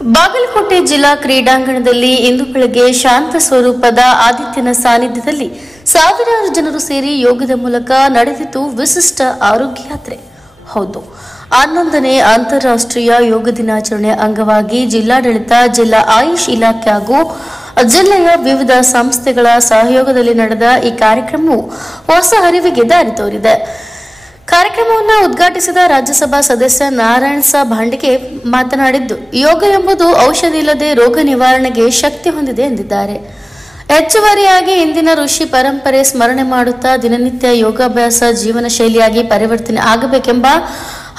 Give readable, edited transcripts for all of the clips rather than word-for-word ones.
ಬಾಗಲಕೋಟೆ ಜಿಲ್ಲಾ ಕ್ರೀಡಾಂಗಣದಲ್ಲಿ ಇಂದು ಬೆಳಗ್ಗೆ ಶಾಂತ ಸ್ವರೂಪದ ಆದಿತ್ಯನ ಸಾನ್ನಿಧ್ಯದಲ್ಲಿ ಸಾವಿರಾರು ಜನರು ಸೇರಿ ಯೋಗದ ಮೂಲಕ ನಡೆದಿದ್ದು ವಿಶಿಷ್ಟ ಆರೋಗ್ಯ ಯಾತ್ರೆ. ಹೌದು, 11ನೇ ಅಂತಾರಾಷ್ಟ್ರೀಯ ಯೋಗ ದಿನಾಚರಣೆ ಅಂಗವಾಗಿ ಜಿಲ್ಲಾಡಳಿತ, ಜಿಲ್ಲಾ ಆಯುಷ್ ಇಲಾಖೆ ಹಾಗೂ ಜಿಲ್ಲೆಯ ವಿವಿಧ ಸಂಸ್ಥೆಗಳ ಸಹಯೋಗದಲ್ಲಿ ನಡೆದ ಈ ಕಾರ್ಯಕ್ರಮವು ಹೊಸ ಅರಿವಿಗೆ ದಾರಿ ತೋರಿದೆ. ಕಾರ್ಯಕ್ರಮವನ್ನು ಉದ್ಘಾಟಿಸಿದ ರಾಜ್ಯಸಭಾ ಸದಸ್ಯ ನಾರಾಯಣ ಸಾ ಭಾಂಡಿಗೆ ಮಾತನಾಡಿದ್ದು, ಯೋಗ ಎಂಬುದು ಔಷಧಿ ಇಲ್ಲದೆ ರೋಗ ನಿವಾರಣೆಗೆ ಶಕ್ತಿ ಹೊಂದಿದೆ ಎಂದಿದ್ದಾರೆ. ಹೆಚ್ಚುವರಿಯಾಗಿ ಇಂದಿನ ಋಷಿ ಪರಂಪರೆ ಸ್ಮರಣೆ ಮಾಡುತ್ತಾ ದಿನನಿತ್ಯ ಯೋಗಾಭ್ಯಾಸ ಜೀವನ ಶೈಲಿಯಾಗಿ ಪರಿವರ್ತನೆ ಆಗಬೇಕೆಂಬ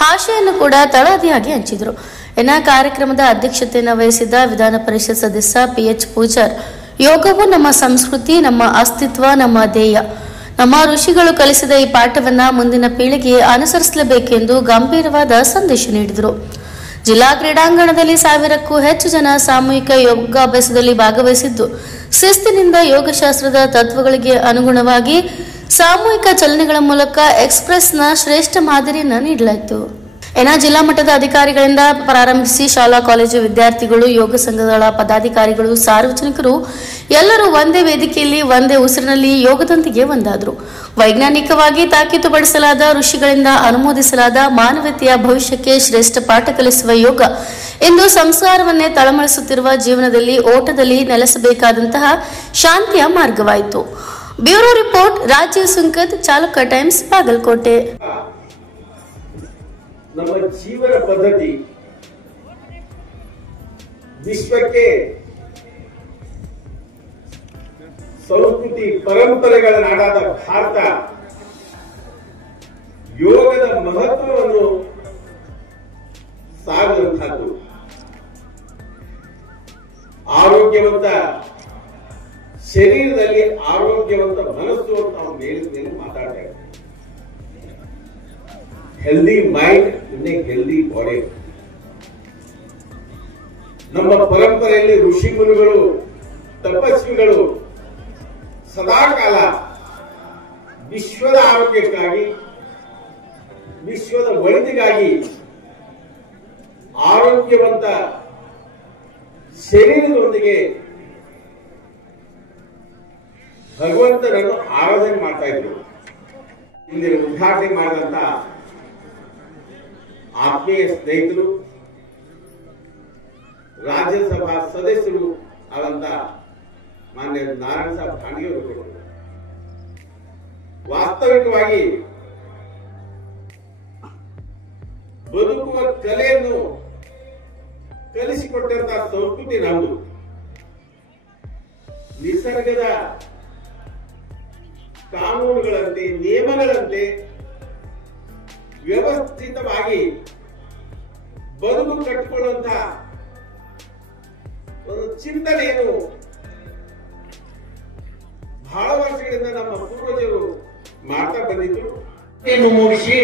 ಆಶೆಯನ್ನು ಕೂಡ ತಳಹದಿಯಾಗಿ ಹಂಚಿದರು. ಇನ್ನು ಕಾರ್ಯಕ್ರಮದ ಅಧ್ಯಕ್ಷತೆಯನ್ನು ವಹಿಸಿದ ವಿಧಾನ ಪರಿಷತ್ ಸದಸ್ಯ PH ಪೂಜಾರ್, ಯೋಗವು ನಮ್ಮ ಸಂಸ್ಕೃತಿ, ನಮ್ಮ ಅಸ್ತಿತ್ವ, ನಮ್ಮ ಧ್ಯೇಯ. ನಮ್ಮ ಋಷಿಗಳು ಕಲಿಸಿದ ಈ ಪಾಠವನ್ನ ಮುಂದಿನ ಪೀಳಿಗೆ ಅನುಸರಿಸಲೇಬೇಕೆಂದು ಗಂಭೀರವಾದ ಸಂದೇಶ ನೀಡಿದರು. ಜಿಲ್ಲಾ ಕ್ರೀಡಾಂಗಣದಲ್ಲಿ 1000ಕ್ಕೂ ಹೆಚ್ಚು ಜನ ಸಾಮೂಹಿಕ ಯೋಗಾಭ್ಯಾಸದಲ್ಲಿ ಭಾಗವಹಿಸಿದ್ದು, ಶಿಸ್ತಿನಿಂದ ಯೋಗಶಾಸ್ತ್ರದ ತತ್ವಗಳಿಗೆ ಅನುಗುಣವಾಗಿ ಸಾಮೂಹಿಕ ಚಲನೆಗಳ ಮೂಲಕ ಎಕ್ಸ್ಪ್ರೆಸ್ನ ಶ್ರೇಷ್ಠ ಮಾದರಿಯನ್ನು ನೀಡಲಾಯಿತು. ಜಿಲ್ಲಾ ಮಟ್ಟದ ಅಧಿಕಾರಿಗಳಿಂದ ಪ್ರಾರಂಭಿಸಿ ಶಾಲಾ ಕಾಲೇಜು ವಿದ್ಯಾರ್ಥಿಗಳು, ಯೋಗ ಸಂಘಗಳ ಪದಾಧಿಕಾರಿಗಳು, ಸಾರ್ವಜನಿಕರು ಎಲ್ಲರೂ ಒಂದೇ ವೇದಿಕೆಯಲ್ಲಿ ಒಂದೇ ಉಸಿರಿನಲ್ಲಿ ಯೋಗದೊಂದಿಗೆ ಒಂದಾದರು. ವೈಜ್ಞಾನಿಕವಾಗಿ ತಾಕೀತುಪಡಿಸಲಾದ ಋಷಿಗಳಿಂದ ಅನುಮೋದಿಸಲಾದ ಮಾನವತೆಯ ಭವಿಷ್ಯಕ್ಕೆ ಶ್ರೇಷ್ಠ ಪಾಠ ಕಲಿಸುವ ಯೋಗ ಇಂದು ಸಂಸ್ಕಾರವನ್ನೇ ತಳಮಳಿಸುತ್ತಿರುವ ಜೀವನದಲ್ಲಿ ಓಟದಲ್ಲಿ ನೆಲೆಸಬೇಕಾದಂತಹ ಶಾಂತಿಯ ಮಾರ್ಗವಾಯಿತು. ಬ್ಯೂರೋ ರಿಪೋರ್ಟ್, ರಾಜೀವ್ ಸುಂಕದ್, ಚಾಲಕ ಟೈಮ್ಸ್, ಬಾಗಲಕೋಟೆ. ನಮ್ಮ ಜೀವನ ಪದ್ಧತಿ ವಿಶ್ವಕ್ಕೆ ಸಂಸ್ಕೃತಿ ಪರಂಪರೆಗಳ ನಾಡಾದ ಭಾರತ ಯೋಗದ ಮಹತ್ವವನ್ನು ಸಾರುವಂತಹದ್ದು. ಆರೋಗ್ಯವಂತ ಶರೀರದಲ್ಲಿ ಆರೋಗ್ಯವಂತ ಮನಸ್ಸು ಅಂತ ನಾವು ಮೇಲೆ ಮಾತಾಡ್ತಾ ಇದ್ದೀವಿ. Healthy mind in a healthy body. ನಮ್ಮ ಪರಂಪರೆಯಲ್ಲಿ ಋಷಿ ಮುನಿಗಳು, ತಪಸ್ವಿಗಳು ಸದಾಕಾಲ ವಿಶ್ವದ ಆರೋಗ್ಯಕ್ಕಾಗಿ, ವಿಶ್ವದ ಒಳಿತಿಗಾಗಿ ಆರೋಗ್ಯವಂತ ಶರೀರದೊಂದಿಗೆ ಭಗವಂತನನ್ನು ಆರಾಧನೆ ಮಾಡ್ತಾ ಇದ್ರು. ಇಂದಿನ ಉದ್ಘಾಟನೆ ಮಾಡಿದಂತ ಆತ್ಮೀಯ ಸ್ನೇಹಿತರು, ರಾಜ್ಯಸಭಾ ಸದಸ್ಯರು ಆದಂತ ಮಾನ್ಯ ನಾರಾಯಣ ಸಾ ಭಾಂಡಿಯವರು ವಾಸ್ತವಿಕವಾಗಿ ಬದುಕುವ ಕಲೆಯನ್ನು ಕಲಿಸಿಕೊಟ್ಟಂತಹ ಸಂಸ್ಕೃತಿ ನಮ್ಮದು. ನಿಸರ್ಗದ ಕಾನೂನುಗಳಂತೆ, ನಿಯಮಗಳಂತೆ ವ್ಯವಸ್ಥಿತವಾಗಿ ಬದುಕು ಕಟ್ಟಿಕೊಳ್ಳುವಂತಹ ಒಂದು ಚಿಂತನೆಯನ್ನು ಬಹಳ ವರ್ಷಗಳಿಂದ ನಮ್ಮ ಪೂರ್ವಜರು ಮಾಡ್ತಾ ಬಂದಿದ್ರು. ಮೂಡಿಸಿ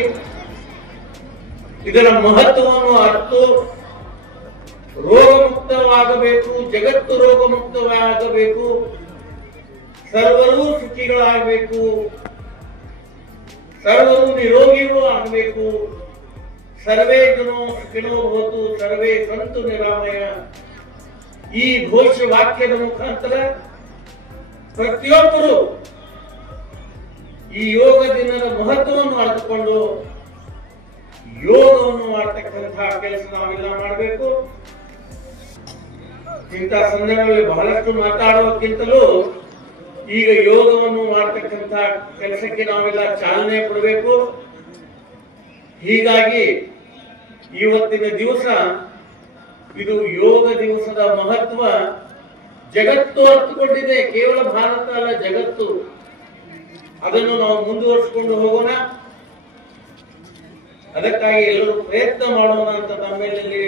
ಇದರ ಮಹತ್ವವನ್ನು ಅರಿತು ರೋಗಮುಕ್ತವಾಗಬೇಕು, ಜಗತ್ತು ರೋಗಮುಕ್ತವಾಗಬೇಕು, ಸರ್ವರೂ ಸುಖಿಗಳಾಗಬೇಕು, ಸರ್ವರು ನಿರೋಗಿಗಳು ಆಗಬೇಕು, ಸರ್ವೇ ಜನೋ ಸುಖಿನೋ ಭವತು, ಸರ್ವೇ ಸಂತು ನಿರಾಮಯ. ಈ ಘೋಷ ವಾಕ್ಯದ ಮುಖಾಂತರ ಪ್ರತಿಯೊಬ್ಬರು ಈ ಯೋಗ ದಿನದ ಮಹತ್ವವನ್ನು ಅರಿತುಕೊಂಡು ಯೋಗವನ್ನು ಮಾಡತಕ್ಕಂತಹ ಕೆಲಸ ನಾವೆಲ್ಲ ಮಾಡಬೇಕು. ಇಂಥ ಸಂದರ್ಭದಲ್ಲಿ ಬಹಳಷ್ಟು ಮಾತಾಡುವುದಕ್ಕಿಂತಲೂ ಈಗ ಯೋಗವನ್ನು ಮಾಡತಕ್ಕಂತಹ ಕೆಲಸಕ್ಕೆ ನಾವೆಲ್ಲ ಚಾಲನೆ ಕೊಡಬೇಕು. ಹೀಗಾಗಿ ಇವತ್ತಿನ ದಿವಸ ಇದು ಯೋಗ ದಿವಸದ ಮಹತ್ವ ಜಗತ್ತು ಅರ್ಥಕೊಂಡಿದೆ. ಕೇವಲ ಭಾರತ ಅಲ್ಲ, ಜಗತ್ತು. ಅದನ್ನು ನಾವು ಮುಂದುವರಿಸಿಕೊಂಡು ಹೋಗೋಣ. ಅದಕ್ಕಾಗಿ ಎಲ್ಲರೂ ಪ್ರಯತ್ನ ಮಾಡೋಣ ಅಂತ ತಮ್ಮೆಲ್ಲಲ್ಲಿ